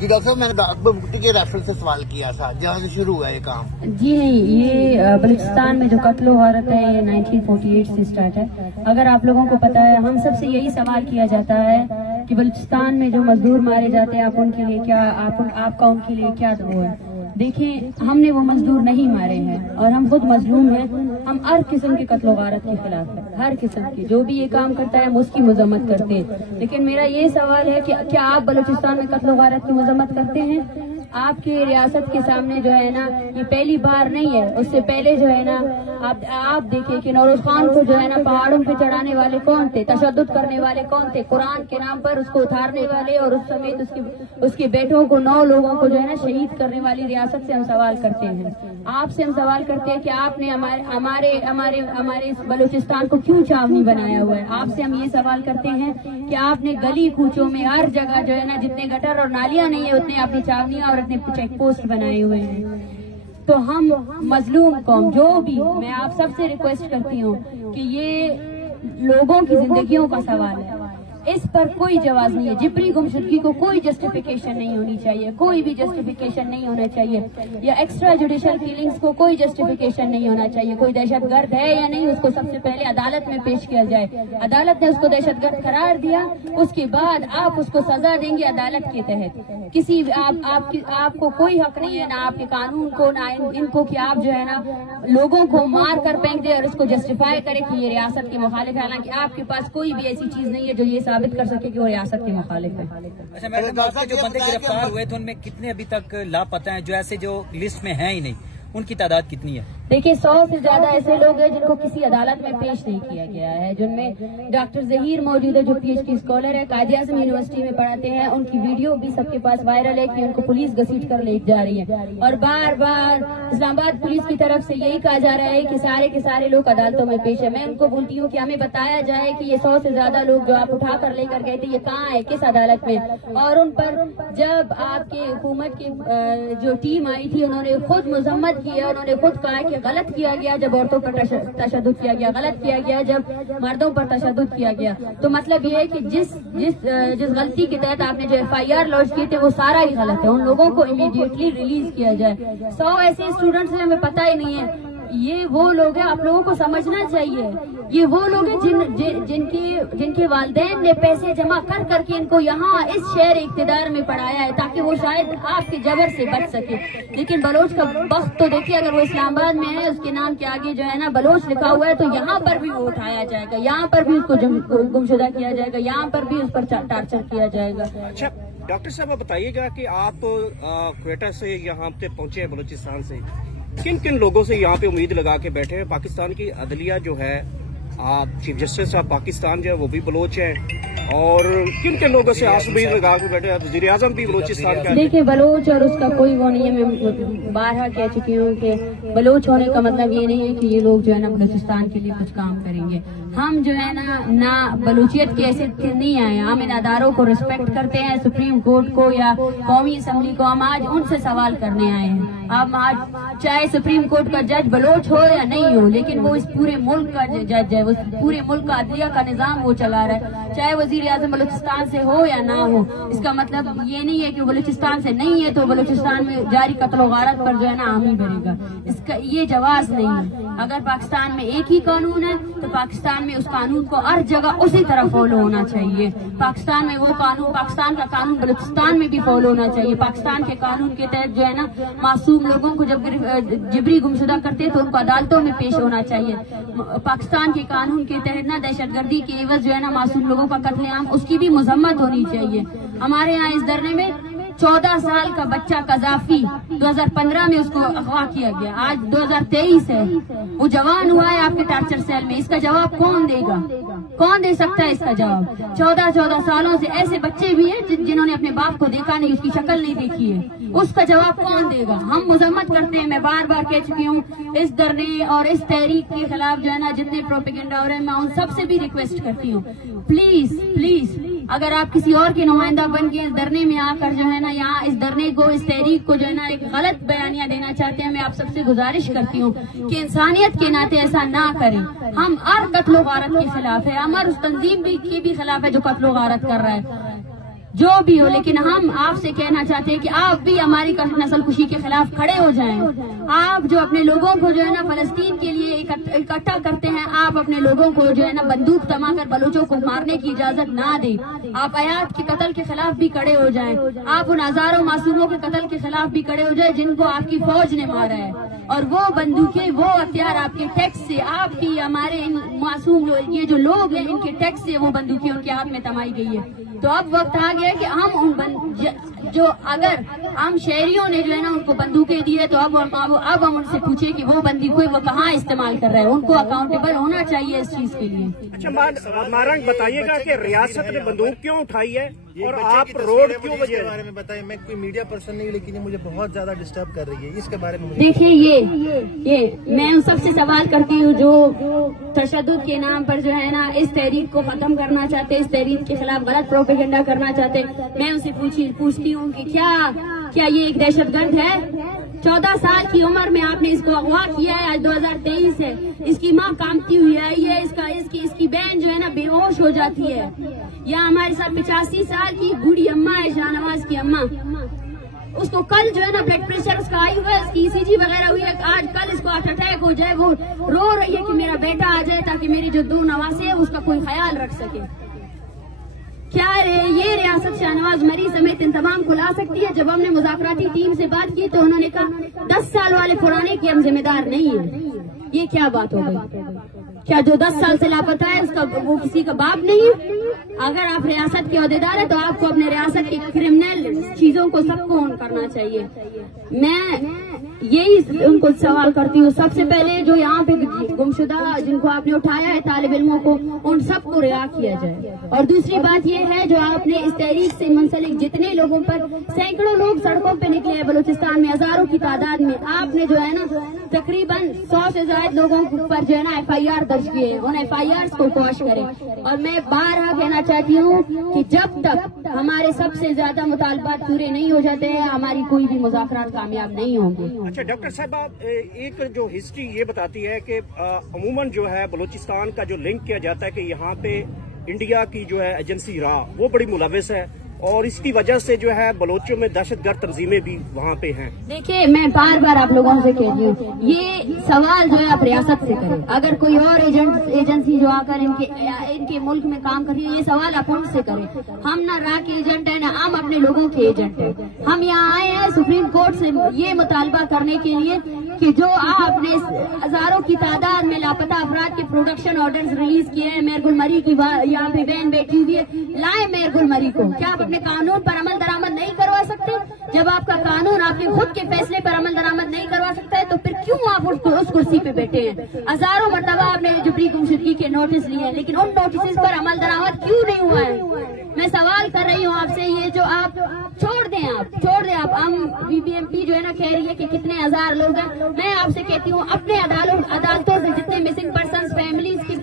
جی doctor صاحب، میں نے اکبر بگٹی کے ریفرنس سے سوال کیا تھا جہاں سے شروع ہوا یہ کام. جی نہیں، یہ بلوچستان میں جو قتل و غارت ہے یہ 1948 سے سٹارٹ ہے. اگر آپ لوگوں کو پتا ہے، ہم سب سے یہی سوال کیا جاتا ہے کہ بلوچستان میں جو مزدور مارے جاتے ہیں آپ ان کے لیے کیا، آپ کا ان کے لیے کیا وہ ہے. دیکھیں، ہم نے وہ مزدور نہیں مارے ہیں اور ہم خود مظلوم ہیں. ہم ہر قسم کے قتل و غارت کے خلاف ہیں، ہر قسم کی. جو بھی یہ کام کرتا ہے ہم اس کی مذمت کرتے ہیں. لیکن میرا یہ سوال ہے کہ کیا آپ بلوچستان میں قتل و غارت کی مذمت کرتے ہیں؟ آپ کی ریاست کے سامنے جو ہے نا، یہ پہلی بار نہیں ہے. اس سے پہلے جو ہے نا آپ دیکھیں کہ نوروز خان کو جو ہے نا پہاڑوں پہ چڑھانے والے کون تھے، تشدد کرنے والے کون تھے، قرآن کے نام پر اس کو اتارنے والے اور اس سمیت اس کے بیٹوں کو 9 لوگوں کو جو ہے نا شہید کرنے والی ریاست سے ہم سوال کرتے ہیں. آپ سے ہم سوال کرتے ہیں کہ آپ نے ہمارے اس بلوچستان کو کیوں چھاونی بنایا ہوا ہے. آپ سے ہم یہ سوال کرتے ہیں کہ آپ نے گلی کوچوں میں ہر جگہ جو ہے نا جتنے گٹر اور نالیاں نہیں ہیں اتنے اپنی چھاونیاں اور اپنے چیک پوسٹ بنائے ہوئے ہیں. تو ہم مظلوم قوم جو بھی، میں آپ سب سے ریکویسٹ کرتی ہوں کہ یہ لوگوں کی زندگیوں کا سوال ہے، اس پر کوئی جواز نہیں ہے. جبری گمشدگی کو کوئی جسٹیفیکیشن نہیں ہونی چاہیے، کوئی بھی جسٹیفیکیشن نہیں ہونا چاہیے. یا ایکسٹرا جوڈیشل کلنگز کو کوئی جسٹیفیکیشن نہیں ہونا چاہیے. کوئی دہشت گرد ہے یا نہیں، اس کو سب سے پہلے عدالت میں پیش کیا جائے. عدالت نے اس کو دہشت گرد قرار دیا، اس کے بعد آپ اس کو سزا دیں گے عدالت کے تحت. کسی آپ کو کوئی حق نہیں ہے، نہ آپ کے قانون کو، نہ ان کو، کہ آپ جو ہے نا لوگوں کو مار کر پھینک دے اور اس کو جسٹیفائی کرے کہ یہ ریاست کے مخالف ہے. حالانکہ آپ کے پاس کوئی بھی ایسی چیز نہیں ہے جو یہ ثابت کر سکے کہ وہ ریاست کے مخالف ہے. اچھا میڈم، جو بندے گرفتار ہوئے تھے ان میں کتنے ابھی تک لاپتہ ہیں، جو ایسے جو لسٹ میں ہیں ہی نہیں، ان کی تعداد کتنی ہے؟ دیکھیے 100 سے زیادہ ایسے لوگ ہیں جن کو کسی عدالت میں پیش نہیں کیا گیا ہے، جن میں ڈاکٹر ظہیر موجود ہے جو پی ایچ ڈی اسکالر ہے، قائد اعظم یونیورسٹی میں پڑھاتے ہیں. ان کی ویڈیو بھی سب کے پاس وائرل ہے کہ ان کو پولیس گھسیٹ کر لے جا رہی ہے. اور بار بار اسلام آباد پولیس کی طرف سے یہی کہا جا رہا ہے کہ سارے کے سارے لوگ عدالتوں میں پیش ہے. میں ان کو بولتی ہوں کہ ہمیں بتایا جائے کہ یہ 100 سے زیادہ لوگ جو آپ اٹھا کر لے کر گئے تھے یہ کہاں ہے، کس عدالت میں. اور ان پر جب آپ کے حکومت کی جو ٹیم آئی تھی انہوں نے خود مذمت کی ہے. انہوں نے خود کہا کہ غلط کیا گیا جب عورتوں پر تشدد کیا گیا، غلط کیا گیا جب مردوں پر تشدد کیا گیا. تو مطلب یہ ہے کہ جس غلطی کے تحت آپ نے جو FIR لانچ کیے تھے وہ سارا ہی غلط ہے. ان لوگوں کو امیڈیٹلی ریلیز کیا جائے. 100 ایسے اسٹوڈنٹس ہیں ہمیں پتہ ہی نہیں ہے. یہ وہ لوگ ہیں، آپ لوگوں کو سمجھنا چاہیے، یہ وہ لوگ ہیں جن کے والدین نے پیسے جمع کر کے ان کو یہاں اس شہر اقتدار میں پڑھایا ہے تاکہ وہ شاید آپ کے جبر سے بچ سکے. لیکن بلوچ کا بخت تو دیکھیے، اگر وہ اسلام آباد میں ہے اس کے نام کے آگے جو ہے نا بلوچ لکھا ہوا ہے تو یہاں پر بھی وہ اٹھایا جائے گا، یہاں پر بھی اس کو گمشدہ کیا جائے گا، یہاں پر بھی اس پر ٹارچر کیا جائے گا. اچھا ڈاکٹر صاحب، آپ بتائیے گا کہ آپ کوئٹہ سے یہاں پہ پہنچے ہیں بلوچستان سے، کن کن لوگوں سے یہاں پہ امید لگا کے بیٹھے ہیں؟ پاکستان کی عدلیہ جو ہے، آپ چیف جسٹس آف پاکستان جو ہے وہ بھی بلوچ ہیں، اور کن کن لوگوں سے آپ امید لگا کے بیٹھے ہیں؟ وزیر اعظم بھی بلوچستان کا. دیکھیے بلوچ اور اس کا کوئی وہ نہیں ہے. میں بارہا کہہ چکی ہوں کہ بلوچ ہونے کا مطلب یہ نہیں ہے کہ یہ لوگ جو ہے نا بلوچستان کے لیے کچھ کام کریں گے. ہم جو ہے نہ بلوچیت کے ایسے نہیں آئے. ہم ان اداروں کو ریسپیکٹ کرتے ہیں، سپریم کورٹ کو یا قومی اسمبلی کو. ہم آج ان سے سوال کرنے آئے ہیں. ہم آج چاہے سپریم کورٹ کا جج بلوچ ہو یا نہیں ہو، لیکن وہ اس پورے ملک کا جج ہے، وہ پورے ملک کا عدلیہ کا نظام وہ چلا رہا ہے، چاہے وزیر اعظم بلوچستان سے ہو یا نہ ہو. اس کا مطلب یہ نہیں ہے کہ وہ بلوچستان سے نہیں ہے تو بلوچستان میں جاری قتل و غارت پر جو ہے نا حامی بنے گا. اس کا یہ جواز نہیں ہے. اگر پاکستان میں ایک ہی قانون ہے تو پاکستان میں اس قانون کو ہر جگہ اسی طرح فالو ہونا چاہیے. پاکستان میں وہ قانون، پاکستان کا قانون بلوچستان میں بھی فالو ہونا چاہیے. پاکستان کے قانون کے تحت جو ہے نا معصوم لوگوں کو جب جبری گمشدہ کرتے تو ان کو عدالتوں میں پیش ہونا چاہیے. پاکستان کے قانون کے تحت نا دہشت گردی کے عوض جو ہے نا معصوم لوگوں کا قتل عام، اس کی بھی مذمت ہونی چاہیے. ہمارے یہاں اس دھرنے میں 14 سال کا بچہ قذافی 2015 میں اس کو اغوا کیا گیا. آج 2023 ہے، وہ جوان ہوا ہے آپ کے ٹارچر سیل میں. اس کا جواب کون دے گا؟ کون دے سکتا ہے اس کا جواب؟ 14 سالوں سے ایسے بچے بھی ہیں جنہوں نے اپنے باپ کو دیکھا نہیں، اس کی شکل نہیں دیکھی ہے. اس کا جواب کون دے گا؟ ہم مذمت کرتے ہیں. میں بار بار کہہ چکی ہوں اس دھرنے اور اس تحریک کے خلاف جو ہے نا جتنے پروپیگنڈا ہو رہے ہیں، میں ان سب سے بھی ریکویسٹ کرتی ہوں، پلیز اگر آپ کسی اور کے نمائندہ بن کے اس دھرنے میں آ کر جو ہے نا یہاں اس دھرنے کو، اس تحریک کو جو ہے نا ایک غلط بیانیہ دینا چاہتے ہیں، میں آپ سب سے گزارش کرتی ہوں کہ انسانیت کے ناطے ایسا نہ کریں. ہم ہر قتل و غارت کے خلاف ہے، ہم ہر اس تنظیم کے بھی خلاف ہے جو قتل و غارت کر رہا ہے. جو بھی ہو، لیکن ہم آپ سے کہنا چاہتے ہیں کہ آپ بھی ہماری نسل کشی کے خلاف کھڑے ہو جائیں. آپ جو اپنے لوگوں کو جو ہے نا فلسطین کے لیے اکٹھا کرتے ہیں، آپ اپنے لوگوں کو جو ہے نا بندوق تما کر بلوچوں کو مارنے کی اجازت نہ دیں. آپ آیات کے قتل کے خلاف بھی کھڑے ہو جائیں. آپ ان ہزاروں معصوموں کے قتل کے خلاف بھی کھڑے ہو جائیں جن کو آپ کی فوج نے مارا ہے. اور وہ بندوقیں، وہ ہتھیار آپ کے ٹیکس سے، آپ کی ہمارے معصوم یہ جو لوگ ہیں ان کے ٹیکس سے وہ بندوقیں ان کے ہاتھ میں تمائی گئی ہے. تو اب وقت آ گیا کہ ہم جو اگر ہم شہریوں نے جو ہے نا ان کو بندوقیں دی ہے تو اب ہم ان سے پوچھیں کہ وہ بندوقیں وہ کہاں استعمال کر رہے ہیں. ان کو اکاؤنٹیبل ہونا چاہیے اس چیز کے لیے. اچھا مارنگ بتائیے گا کہ ریاست نے بندوق کیوں اٹھائی ہے اور آپ روڈ کیوں کے بارے میں بتائیں. میں کوئی میڈیا پرسن نہیں، لیکن یہ مجھے بہت زیادہ ڈسٹرب کر رہی ہے. اس کے بارے میں دیکھیں، یہ میں ان سب سے سوال کرتی ہوں جو تشدد کے نام پر جو ہے نا اس تحریک کو ختم کرنا چاہتے، اس تحریک کے خلاف غلط پروپیگنڈا کرنا چاہتے. میں ان سے پوچھتی ہوں کہ کیا یہ ایک دہشت گرد ہے؟ 14 سال کی عمر میں آپ نے اس کو اغوا کیا ہے. آج 2023 ہے. اس کی ماں کامتی ہوئی ہے، یہ اس کی بہن جو ہے نا بے ہوش ہو جاتی ہے. یا ہمارے ساتھ 85 سال کی بوڑھی اماں ہے، شاہ نواز کی اماں. اس کو کل جو ہے نا بلڈ پریشر اس کا آئی ہوا ہے، اس کی ECG وغیرہ ہوئی ہے. آج کل اس کو ہارٹ اٹیک ہو جائے. وہ رو رہی ہے کہ میرا بیٹا آ جائے تاکہ میری جو 2 نواسے ہیں اس کا کوئی خیال رکھ سکے. کیا یہ ریاست شاہنواز مری سمیت ان تمام کو لا سکتی ہے؟ جب ہم نے مذاکراتی ٹیم سے بات کی تو انہوں نے کہا 10 سال والے پرانے کے ہم ذمہ دار نہیں ہیں. یہ کیا بات ہو گئی؟ کیا جو 10 سال سے لاپتہ ہے وہ کسی کا باپ نہیں ہے؟ اگر آپ ریاست کے عہدیدار ہیں تو آپ کو اپنے ریاست کے کرمنل چیزوں کو سب کو آن کرنا چاہیے. میں یہی ان کو سوال کرتی ہوں، سب سے پہلے جو یہاں پہ گمشدہ جن کو آپ نے اٹھایا ہے طالب علموں کو، ان سب کو رہا کیا جائے. اور دوسری بات یہ ہے جو آپ نے اس تحریک سے منسلک جتنے لوگوں پر سینکڑوں لوگ سڑکوں پہ نکلے ہیں بلوچستان میں ہزاروں کی تعداد میں، آپ نے جو ہے نا تقریباً 100 سے زائد لوگوں پر جو ہے نا FIR درج کیے ہیں. ان FIRs کو کوش کریں. اور میں بارہا کہنا چاہتی ہوں کہ جب تک ہمارے سب سے زیادہ مطالبات پورے نہیں ہو جاتے ہیں ہماری کوئی بھی مذاکرات کامیاب نہیں ہوں گے. اچھا ڈاکٹر صاحبہ، ایک جو ہسٹری یہ بتاتی ہے کہ عموماً جو ہے بلوچستان کا جو لنک کیا جاتا ہے کہ یہاں پہ انڈیا کی جو ہے ایجنسی را وہ بڑی ملوث ہے اور اس کی وجہ سے جو ہے بلوچوں میں دہشت گرد تنظیمیں بھی وہاں پہ ہیں. دیکھیے، میں بار بار آپ لوگوں سے کہتی ہوں یہ سوال جو ہے آپ ریاست سے کریں. اگر کوئی اور ایجنسی جو آ کر ان کے ملک میں کام کر رہی ہے یہ سوال آپ ان سے کریں. ہم نہ را کے ایجنٹ ہیں نہ ہم اپنے لوگوں کے ایجنٹ ہیں. ہم یہاں آئے ہیں سپریم کورٹ سے یہ مطالبہ کرنے کے لیے کہ جو آپ نے ہزاروں کی تعداد میں لاپتہ افراد کے پروڈکشن آرڈرز ریلیز کیے ہیں. میر گل مری کی یہاں پہ بہن بیٹی ہوئی ہے، لائیں میر گل مری کو. کیا آپ اپنے قانون پر عمل درآمد نہیں کروا سکتے؟ جب آپ کا قانون آپ کے خود کے فیصلے پر عمل درآمد نہیں کروا سکتا ہے تو پھر کیوں آپ اس کرسی پہ بیٹھے ہیں؟ ہزاروں مرتبہ آپ نے جبری گمشدگی کے نوٹس لیے ہیں لیکن ان نوٹسز پر عمل درآمد کیوں نہیں ہوا ہے؟ میں سوال کر رہی ہوں آپ سے، یہ جو آپ چھوڑ دیں ہم BBMP جو ہے نا کہہ رہی ہے کہ کتنے ہزار لوگ ہیں. میں آپ سے کہتی ہوں اپنے عدالتوں سے جتنے مسنگ پرسنز فیملیز کے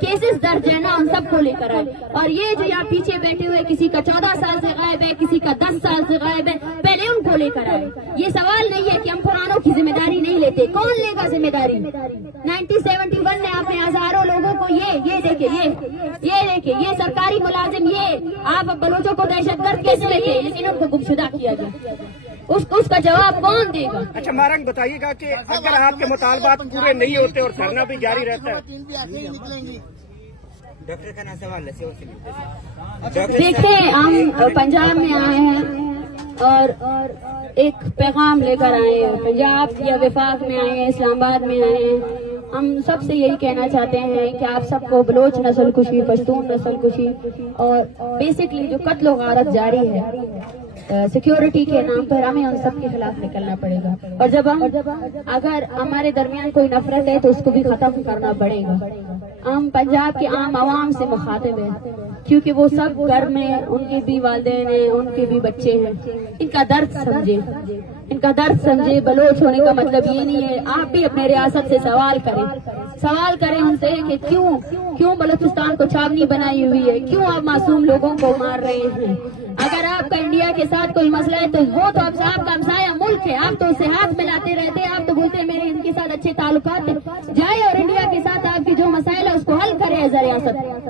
کیسز درج ہیں نا ان سب کو لے کر آئے. اور یہ جو یہاں پیچھے بیٹھے ہوئے کسی کا 14 سال سے غائب ہے، کسی کا 10 سال سے غائب ہے، پہلے ان کو لے کر آئے. یہ سوال نہیں ہے کہ ہم پرانوں کی ذمہ داری نہیں لیتے. کون لے گا ذمہ داری؟ 1971 میں آپ نے ہزاروں لوگوں کو یہ دیکھیں یہ سرکاری ملازم، یہ آپ بلوچوں کو دہشت گرد کیسے لگے لیکن ان کو گمشدہ کیا گیا. اس کا جواب کون دے گا؟ اچھا مارنگ بتائیے گا کہ اگر آپ کے مطالبات پورے نہیں ہوتے اور دھرنا بھی جاری رہتا ہے. ڈاکٹر کا سوال دیکھیں، ہم پنجاب میں آئے ہیں اور ایک پیغام لے کر آئے ہیں. پنجاب یا وفاق میں آئے ہیں، اسلام آباد میں آئے ہیں. ہم سب سے یہی کہنا چاہتے ہیں کہ آپ سب کو بلوچ نسل کشی، پشتون نسل کشی اور بیسکلی جو قتل و غارت جاری ہے سیکیورٹی کے نام پر ہمیں ان سب کے خلاف نکلنا پڑے گا. اور جب اگر ہمارے درمیان کوئی نفرت ہے تو اس کو بھی ختم کرنا پڑے گا. ہم پنجاب کے عام عوام سے مخاطب ہیں کیونکہ وہ سب گھر میں ان کے بھی والدین ہیں، ان کے بھی بچے ہیں. ان کا درد سمجھے. بلوچ ہونے کا مطلب یہ نہیں ہے. آپ بھی اپنے ریاست سے سوال کریں ان سے کہ کیوں بلوچستان کو چھاونی بنائی ہوئی ہے، کیوں آپ معصوم لوگوں کو مار رہے ہیں. اگر آپ کا انڈیا کے ساتھ کوئی مسئلہ ہے تو وہ تو آپ کا ہمسایہ ملک ہے، آپ تو اسے ہاتھ ملاتے رہتے ہیں. آپ تو بولتے ہیں میرے ان کے ساتھ اچھے تعلقات ہیں. جائے اور انڈیا کے ساتھ آپ کے جو مسائل ہے اس کو حل کرے ایز اے ریاست.